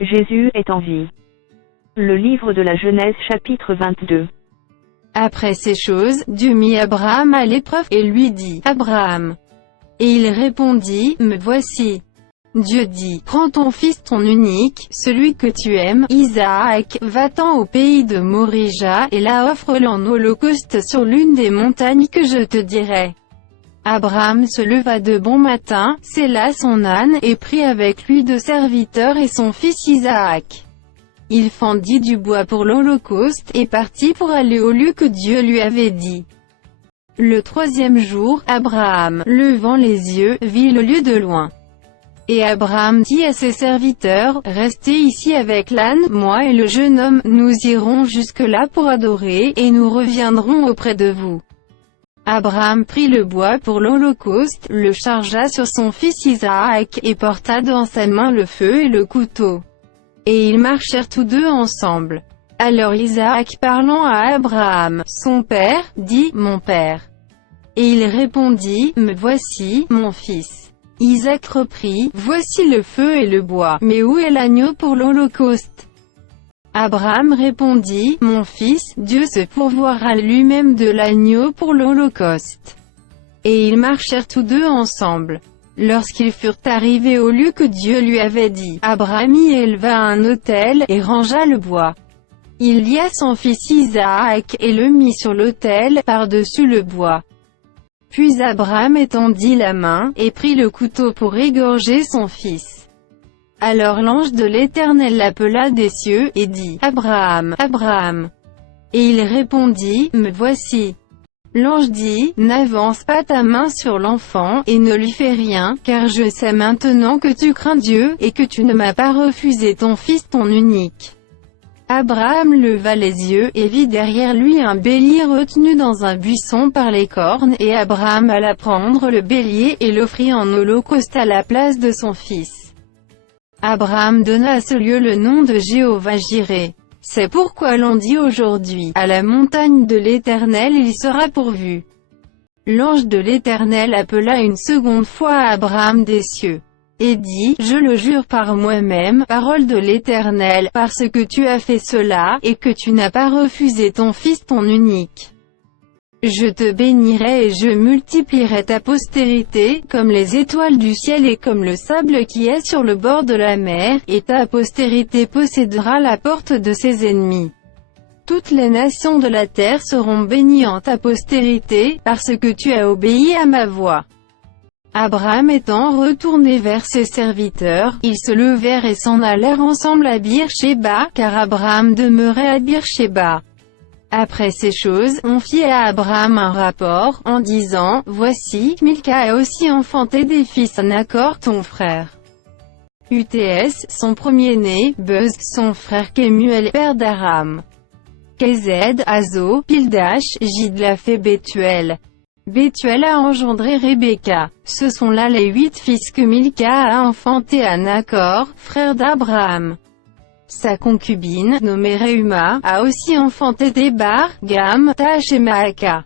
Jésus est en vie. Le livre de la Genèse chapitre 22. Après ces choses, Dieu mit Abraham à l'épreuve, et lui dit, Abraham. Et il répondit, Me voici. Dieu dit, Prends ton fils ton unique, celui que tu aimes, Isaac, va-t'en au pays de Morija, et là offre-le en holocauste sur l'une des montagnes que je te dirai. Abraham se leva de bon matin, sella son âne, et prit avec lui 2 serviteurs et son fils Isaac. Il fendit du bois pour l'holocauste, et partit pour aller au lieu que Dieu lui avait dit. Le 3e jour, Abraham, levant les yeux, vit le lieu de loin. Et Abraham dit à ses serviteurs, Restez ici avec l'âne, moi et le jeune homme, nous irons jusque-là pour adorer, et nous reviendrons auprès de vous. Abraham prit le bois pour l'holocauste, le chargea sur son fils Isaac, et porta dans sa main le feu et le couteau. Et ils marchèrent tous deux ensemble. Alors Isaac parlant à Abraham, son père, dit, Mon père. Et il répondit, Me voici, mon fils. Isaac reprit, Voici le feu et le bois, mais où est l'agneau pour l'holocauste? Abraham répondit, Mon fils, Dieu se pourvoira lui-même de l'agneau pour l'holocauste. Et ils marchèrent tous deux ensemble. Lorsqu'ils furent arrivés au lieu que Dieu lui avait dit, Abraham y éleva un autel, et rangea le bois. Il lia son fils Isaac, et le mit sur l'autel, par-dessus le bois. Puis Abraham étendit la main, et prit le couteau pour égorger son fils. Alors l'ange de l'Éternel l'appela des cieux, et dit, Abraham, Abraham. Et il répondit, Me voici. L'ange dit, N'avance pas ta main sur l'enfant, et ne lui fais rien, car je sais maintenant que tu crains Dieu, et que tu ne m'as pas refusé ton fils ton unique. Abraham leva les yeux, et vit derrière lui un bélier retenu dans un buisson par les cornes, et Abraham alla prendre le bélier, et l'offrit en holocauste à la place de son fils. Abraham donna à ce lieu le nom de Jéhovah-Jireh. C'est pourquoi l'on dit aujourd'hui, à la montagne de l'Éternel il sera pourvu. L'ange de l'Éternel appela une seconde fois Abraham des cieux. Et dit, Je le jure par moi-même, parole de l'Éternel, parce que tu as fait cela, et que tu n'as pas refusé ton fils ton unique. Je te bénirai et je multiplierai ta postérité, comme les étoiles du ciel et comme le sable qui est sur le bord de la mer, et ta postérité possédera la porte de ses ennemis. Toutes les nations de la terre seront bénies en ta postérité, parce que tu as obéi à ma voix. Abraham étant retourné vers ses serviteurs, ils se levèrent et s'en allèrent ensemble à Bir-Shéba, car Abraham demeurait à Bir-Shéba. Après ces choses, on fit à Abraham un rapport, en disant, Voici, Milca a aussi enfanté des fils à Nacor ton frère. Uts, son premier-né, Buz, son frère Kemuel, père d'Aram. Kézed, Azo, Pildash, Jidlaph et Bethuel. Bethuel a engendré Rebecca. Ce sont là les 8 fils que Milca a enfantés à Nacor, frère d'Abraham. Sa concubine, nommée Reuma, a aussi enfanté Débar, Gam, Taach et Maaka.